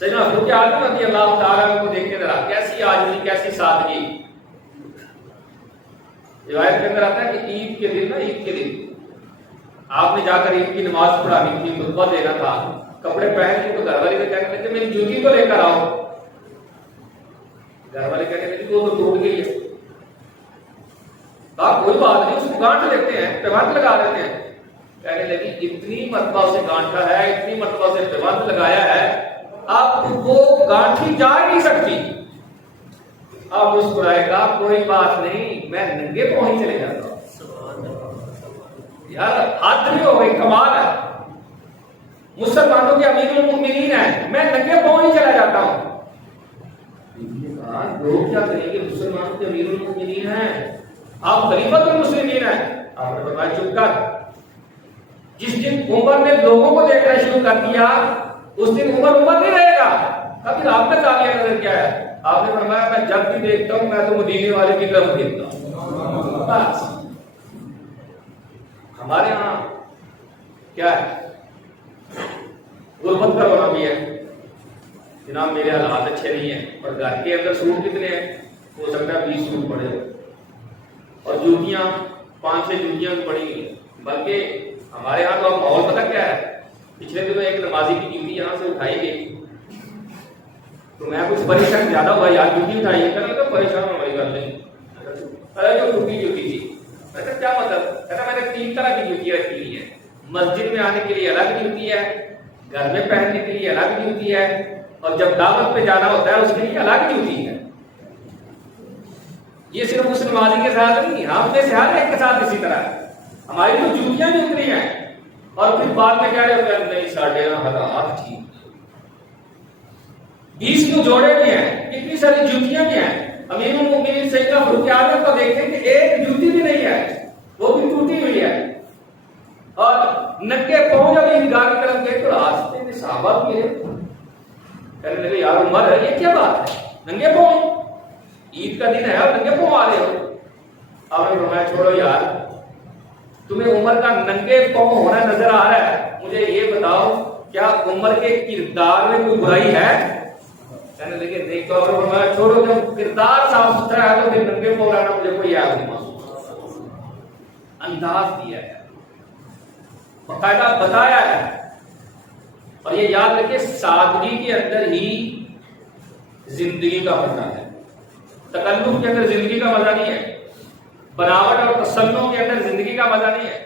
سیدنا فاروق اعظم رضی اللہ تعالیٰ عنہ کو دیکھیں ذرا، کیسی آجزی، کیسی سادگی. روایت کے اندر آتا ہے کہ عید کے دن آپ نے جا کر عید کی نماز پڑھانی تھی، خطبہ دینا تھا، کپڑے پہن کے تو گھر والے کہنے لگے میری جوتی کو لے کر آؤ. گھر والے کہنے لگے وہ تو ٹوٹ گئی ہے. آپ کوئی بات نہیں، اس کو گانٹھ لیتے ہیں، پیوند لگا دیتے ہیں. کہنے لگی اتنی مرتبہ سے گانٹھا ہے، اتنی مرتبہ سے پیوند لگایا ہے، اب وہ گانٹھی جا ہی نہیں سکتی. آپ مسکرائے گا کوئی بات نہیں، میں ننگے پاؤں ہی چلے جاتا ہوں. یار حد نہیں ہو گئی، کمال ہے. مسلمانوں کے امیر المؤمنین ہیں، میں ننگے پاؤں ہی چلا جاتا ہوں. لوگ کیا کریں گے؟ مسلمانوں کے امیر المؤمنین ہیں، آپ خلیفۃ المسلمین ہیں. آپ نے فرمایا چپ کر. جس دن عمر نے لوگوں کو دیکھنا شروع کر دیا اس دن عمر نہیں رہے گا. ابھی آپ کا تعالیہ نظر کیا ہے؟ آپ نے فرمایا میں جب بھی دیکھتا ہوں میں تو مدینے والے کی طرف دیکھتا ہوں. بس ہمارے ہاں کیا ہے؟ غربت کا رونا بھی ہے. جناب میرے حالات اچھے نہیں ہیں، اور گھر کے اندر سوٹ کتنے ہیں؟ ہو سکتا ہے 20 سوٹ پڑے ہو، اور جوتیاں 5-6 جوتیاں بھی پڑی ہوئی ہیں. بلکہ ہمارے یہاں تو اب ماحول پتہ کیا ہے؟ پچھلے دنوں ایک نمازی کی جوتی یہاں سے اٹھائی گئی تو میں کچھ پریشان زیادہ ہوا، یار جوتی اٹھائی ہے. کہنے لگا پریشان ہماری گل نہیں، ارے جو ٹوٹی جوتی تھی. میں کہا کیا مطلب؟ کہتا میں نے 3 طرح کی جوتیاں رکھی ہوئی ہیں. مسجد میں آنے کے لیے الگ جوتی ہے، گھر میں پہننے کے لیے الگ جوتی ہے، اور جب دعوت پہ جانا ہوتا ہے اس کے لیے الگ جوتی ہے. یہ صرف اس نمازی کے ساتھ نہیں، ہم میں سے ہر ایک کے ساتھ اسی طرح ہے. ہماری تو جوتیاں بھی اتنی ہیں، اور پھر بعد میں کہہ رہے ہوتے ہیں نہیں 9.5 ٹھیک، 20 کو جوڑے بھی ہیں، اتنی ساری جوتیاں بھی ہیں. امیر المؤمنین سیدنا فاروق اعظم کو دیکھیں کہ ایک جوتی بھی نہیں ہے، وہ بھی ٹوٹی ہوئی ہے. اور ننگے پاؤں جب عیدگاہ کی طرف گئے تو راستے میں صحابہ بھی ہے. کہنے لگے یار عمر یہ کیا بات ہے؟ ننگے پاؤں عید کا دن ہے اور ننگے پاؤں آ رہے ہو. آپ نے فرمایا چھوڑو یار، تمہیں عمر کا ننگے پاؤں ہونا نظر آ رہا ہے، مجھے یہ بتاؤ کیا عمر کے کردار میں کوئی برائی ہے؟ کہنے لگے نہیں. تو فرمایا چھوڑو، جب کردار صاف ستھرا ہے تو پھر ننگے پاؤں لانا مجھے کوئی یاد نہیں. انداز دیا ہے، باقاعدہ بتایا ہے. اور یہ یاد رکھیں سادگی کے اندر ہی زندگی کا مزہ ہے. تکلف کے اندر زندگی کا مزہ نہیں ہے، بناوٹ اور تصنع کے اندر زندگی کا مزہ نہیں ہے.